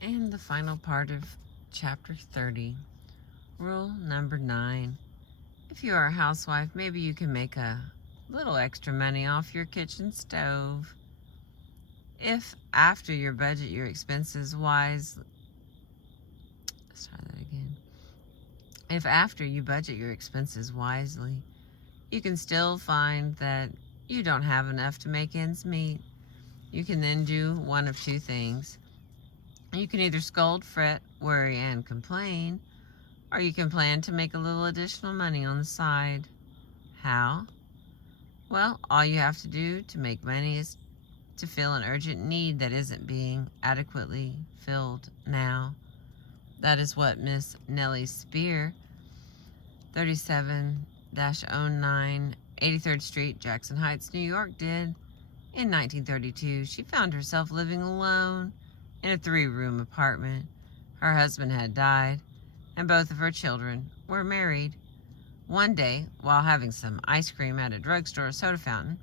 And the final part of chapter 30, rule number 9. If you are a housewife, maybe you can make a little extra money off your kitchen stove. If after you budget your expenses wisely, let's try that again. If after you budget your expenses wisely, you can still find that you don't have enough to make ends meet, you can then do one of two things. You can either scold, fret, worry, and complain, or you can plan to make a little additional money on the side. How? Well, all you have to do to make money is to fill an urgent need that isn't being adequately filled now. That is what Miss Nellie Spear, 37-09 83rd Street, Jackson Heights, New York, did. In 1932, she found herself living alone in a 3-room apartment. Her husband had died, and both of her children were married. One day, while having some ice cream at a drugstore soda fountain,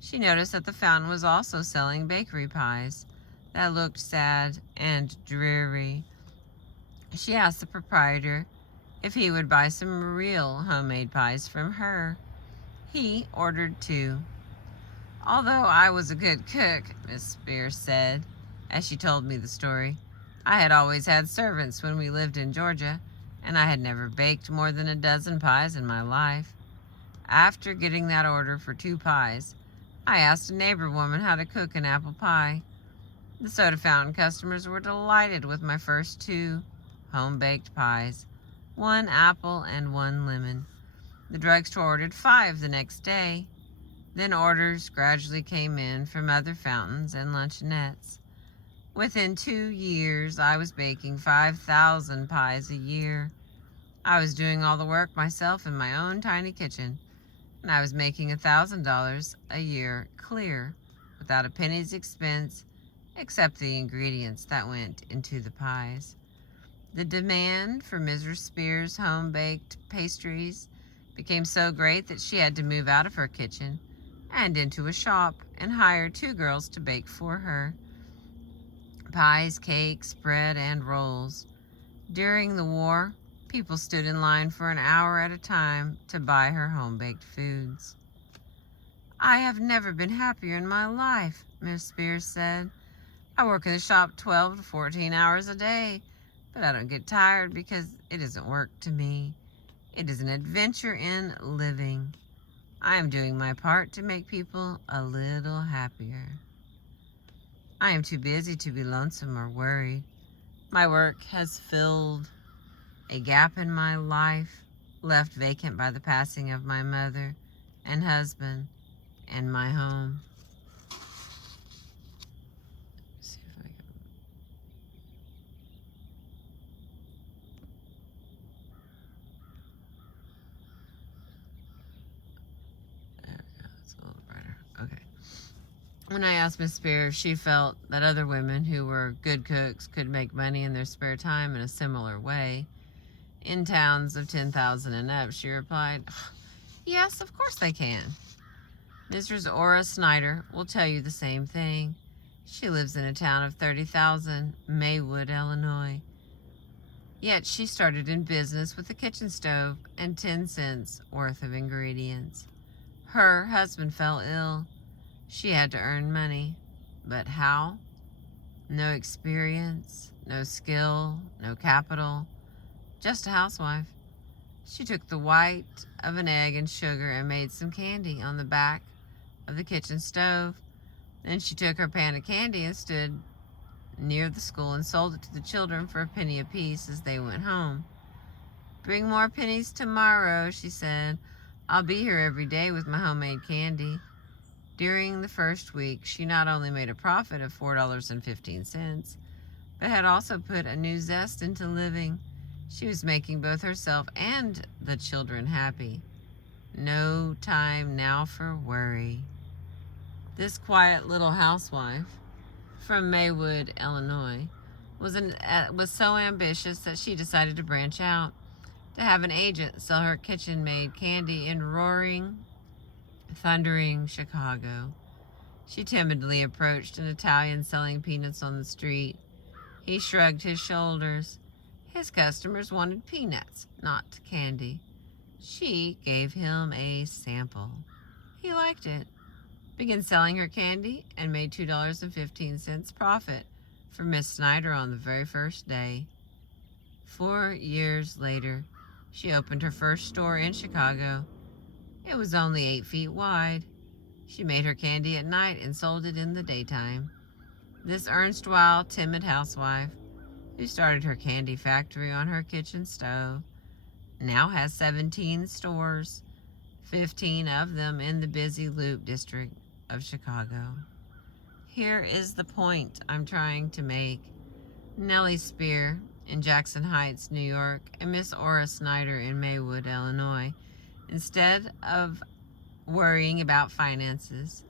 she noticed that the fountain was also selling bakery pies that looked sad and dreary. She asked the proprietor if he would buy some real homemade pies from her. He ordered 2. Although I was a good cook, Miss Spears said, as she told me the story, I had always had servants when we lived in Georgia, and I had never baked more than a dozen pies in my life. After getting that order for 2 pies, I asked a neighbor woman how to cook an apple pie. The soda fountain customers were delighted with my first 2 home-baked pies, 1 apple and 1 lemon. The drugstore ordered 5 the next day. Then orders gradually came in from other fountains and luncheonettes. Within 2 years, I was baking 5,000 pies a year. I was doing all the work myself in my own tiny kitchen, and I was making $1,000 a year clear, without a penny's expense, except the ingredients that went into the pies. The demand for Mrs. Spears' home-baked pastries became so great that she had to move out of her kitchen and into a shop and hire 2 girls to bake for her. Pies, cakes, bread, and rolls. During the war, people stood in line for an hour at a time to buy her home-baked foods. I have never been happier in my life, Miss Spears said. I work in the shop 12 to 14 hours a day, but I don't get tired because it isn't work to me. It is an adventure in living. I am doing my part to make people a little happier. I am too busy to be lonesome or worried. My work has filled a gap in my life, left vacant by the passing of my mother and husband and my home. Let's see if I can... There we go. That's a little brighter. Okay. When I asked Miss Spears, she felt that other women who were good cooks could make money in their spare time in a similar way. In towns of 10,000 and up, she replied, yes, of course they can. Mrs. Ora Snyder will tell you the same thing. She lives in a town of 30,000, Maywood, Illinois. Yet she started in business with a kitchen stove and 10 cents worth of ingredients. Her husband fell ill. She had to earn money. But how? No experience, no skill, no capital, just a housewife. She took the white of an egg and sugar and made some candy on the back of the kitchen stove. Then she took her pan of candy and stood near the school and sold it to the children for a penny apiece as they went home. Bring more pennies tomorrow, she said. I'll be here every day with my homemade candy. During the first week, she not only made a profit of $4.15, but had also put a new zest into living. She was making both herself and the children happy. No time now for worry. This quiet little housewife from Maywood, Illinois, was so ambitious that she decided to branch out, to have an agent sell her kitchen-made candy in roaring, thundering Chicago. She timidly approached an Italian selling peanuts on the street. He shrugged his shoulders. His customers wanted peanuts, not candy. She gave him a sample. He liked it, began selling her candy, and made $2.15 profit for Miss Snyder on the very first day. 4 years later, she opened her first store in Chicago. It was only 8 feet wide. She made her candy at night and sold it in the daytime. This erstwhile timid housewife, who started her candy factory on her kitchen stove, now has 17 stores, 15 of them in the busy Loop district of Chicago. Here is the point I'm trying to make. Nellie Spear in Jackson Heights, New York, and Miss Ora Snyder in Maywood, Illinois, instead of worrying about finances,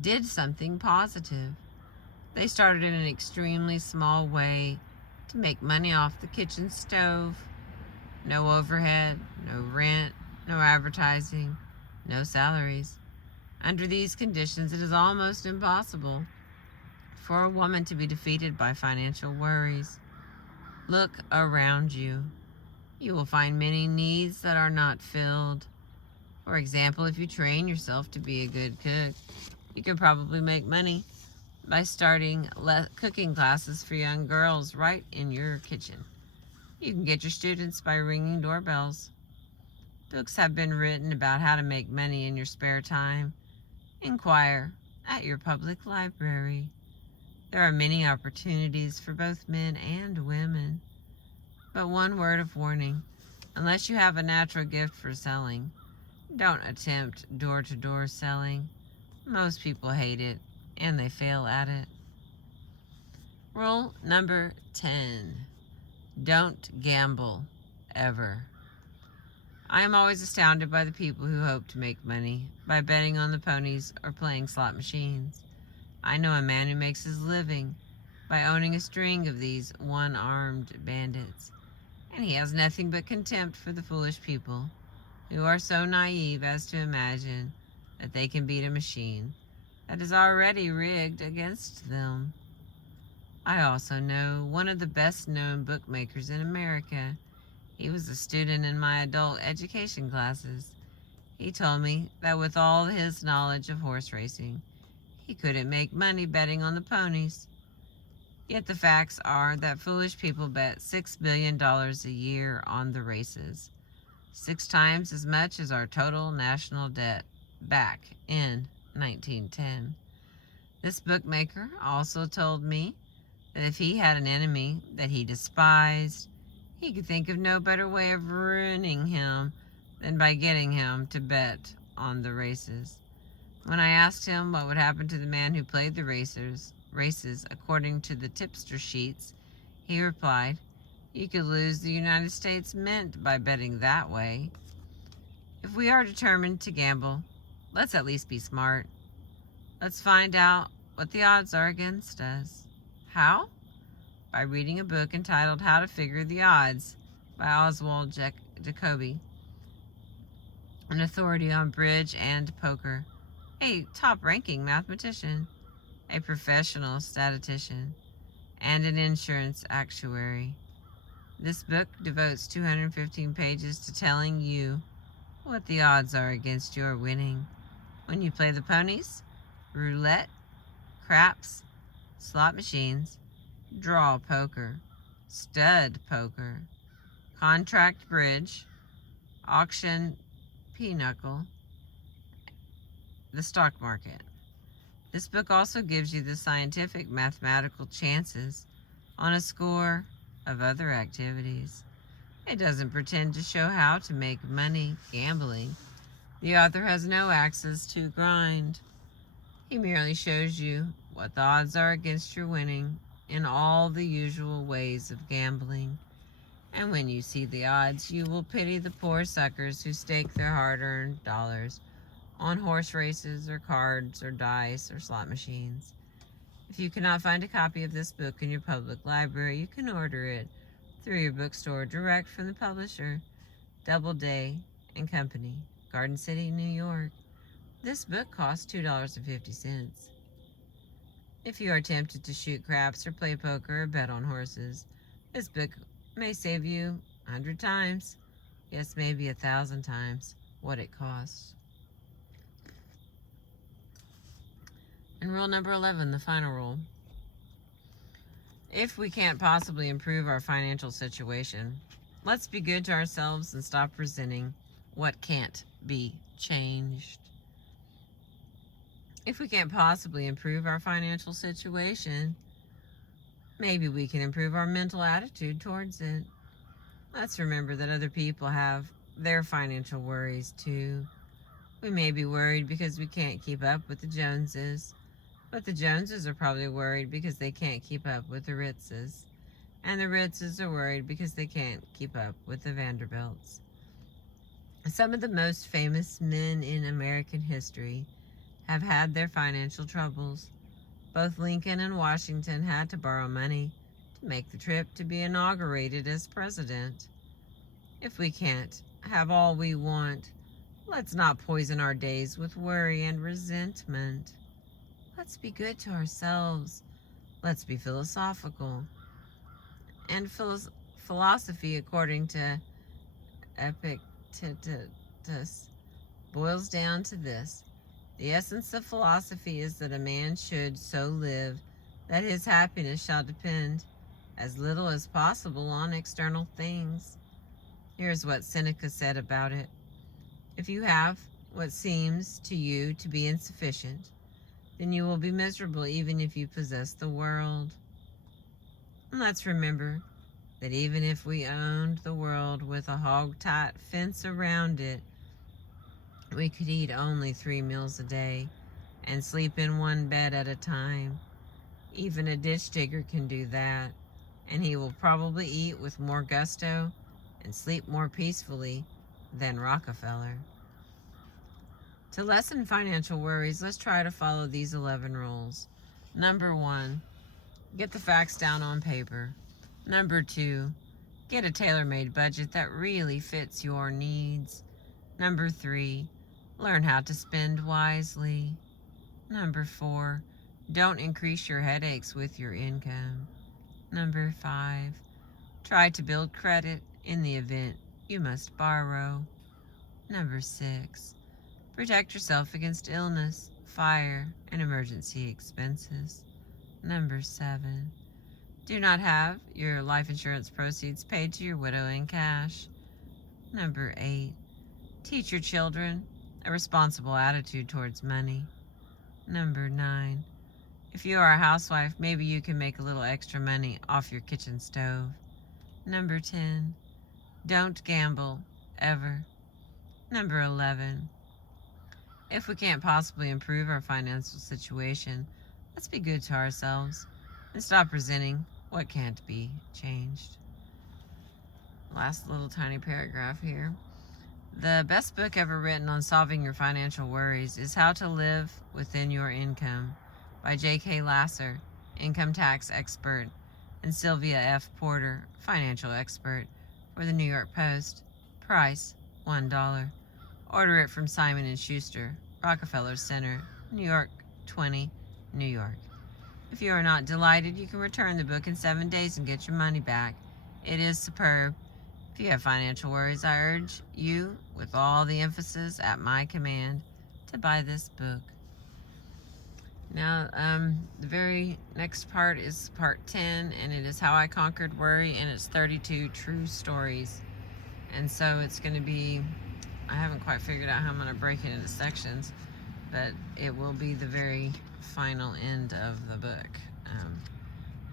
did something positive. They started in an extremely small way to make money off the kitchen stove. No overhead, no rent, no advertising, no salaries. Under these conditions, it is almost impossible for a woman to be defeated by financial worries. Look around you. You will find many needs that are not filled. For example, if you train yourself to be a good cook, you can probably make money by starting cooking classes for young girls right in your kitchen. You can get your students by ringing doorbells. Books have been written about how to make money in your spare time. Inquire at your public library. There are many opportunities for both men and women. But one word of warning: unless you have a natural gift for selling, don't attempt door-to-door selling. Most people hate it, and they fail at it. Rule number 10. Don't gamble, ever. I am always astounded by the people who hope to make money by betting on the ponies or playing slot machines. I know a man who makes his living by owning a string of these one-armed bandits, and he has nothing but contempt for the foolish people who are so naive as to imagine that they can beat a machine that is already rigged against them. I also know one of the best-known bookmakers in America. He was a student in my adult education classes. He told me that with all his knowledge of horse racing, he couldn't make money betting on the ponies. Yet the facts are that foolish people bet $6 billion a year on the races, 6 times as much as our total national debt back in 1910. This bookmaker also told me that if he had an enemy that he despised, he could think of no better way of ruining him than by getting him to bet on the races. When I asked him what would happen to the man who played the races according to the tipster sheets, he replied, "You could lose the United States Mint by betting that way." If we are determined to gamble, let's at least be smart. Let's find out what the odds are against us. How? By reading a book entitled How to Figure the Odds by Oswald Jacoby, an authority on bridge and poker, a top-ranking mathematician, a professional statistician, and an insurance actuary. This book devotes 215 pages to telling you what the odds are against your winning when you play the ponies, roulette, craps, slot machines, draw poker, stud poker, contract bridge, auction pinochle, the stock market. This book also gives you the scientific mathematical chances on a score of other activities. It doesn't pretend to show how to make money gambling. The author has no axes to grind. He merely shows you what the odds are against your winning in all the usual ways of gambling. And when you see the odds, you will pity the poor suckers who stake their hard-earned dollars on horse races or cards or dice or slot machines. If you cannot find a copy of this book in your public library, you can order it through your bookstore direct from the publisher, Doubleday and Company, Garden City, New York. This book costs $2.50. If you are tempted to shoot craps or play poker or bet on horses, this book may save you 100 times, yes, maybe 1,000 times what it costs. And rule number 11, the final rule. If we can't possibly improve our financial situation, let's be good to ourselves and stop resenting what can't be changed. If we can't possibly improve our financial situation, maybe we can improve our mental attitude towards it. Let's remember that other people have their financial worries too. We may be worried because we can't keep up with the Joneses, but the Joneses are probably worried because they can't keep up with the Ritzes. And the Ritzes are worried because they can't keep up with the Vanderbilts. Some of the most famous men in American history have had their financial troubles. Both Lincoln and Washington had to borrow money to make the trip to be inaugurated as president. If we can't have all we want, let's not poison our days with worry and resentment. Let's be good to ourselves. Let's be philosophical. And philosophy, according to Epictetus, boils down to this. The essence of philosophy is that a man should so live that his happiness shall depend as little as possible on external things. Here's what Seneca said about it. If you have what seems to you to be insufficient, then you will be miserable even if you possess the world. And let's remember that even if we owned the world with a hog-tight fence around it, we could eat only 3 meals a day and sleep in one bed at a time. Even a ditch digger can do that, and he will probably eat with more gusto and sleep more peacefully than Rockefeller. To lessen financial worries, let's try to follow these 11 rules. Number 1, get the facts down on paper. Number 2, get a tailor-made budget that really fits your needs. Number 3, learn how to spend wisely. Number 4, don't increase your headaches with your income. Number 5, try to build credit in the event you must borrow. Number 6, protect yourself against illness, fire, and emergency expenses. Number 7, do not have your life insurance proceeds paid to your widow in cash. Number 8, teach your children a responsible attitude towards money. Number 9, if you are a housewife, maybe you can make a little extra money off your kitchen stove. Number 10, don't gamble, ever. Number 11, if we can't possibly improve our financial situation, let's be good to ourselves and stop resenting what can't be changed. Last little tiny paragraph here. The best book ever written on solving your financial worries is How to Live Within Your Income by J.K. Lasser, income tax expert, and Sylvia F. Porter, financial expert, for the New York Post. Price, $1. Order it from Simon & Schuster, Rockefeller Center, New York 20, New York. If you are not delighted, you can return the book in 7 days and get your money back. It is superb. If you have financial worries, I urge you, with all the emphasis at my command, to buy this book. Now, the very next part is part 10, and it is How I Conquered Worry, and it's 32 true stories. And so it's going to be, I haven't quite figured out how I'm going to break it into sections, but it will be the very final end of the book.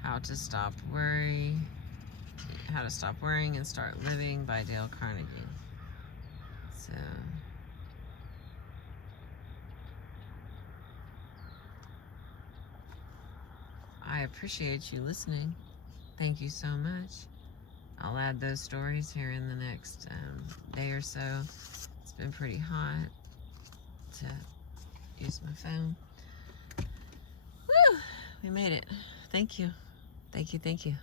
How to Stop Worrying and Start Living by Dale Carnegie. So, I appreciate you listening. Thank you so much. I'll add those stories here in the next day or so. It's been pretty hot to use my phone. Woo! We made it. Thank you. Thank you. Thank you.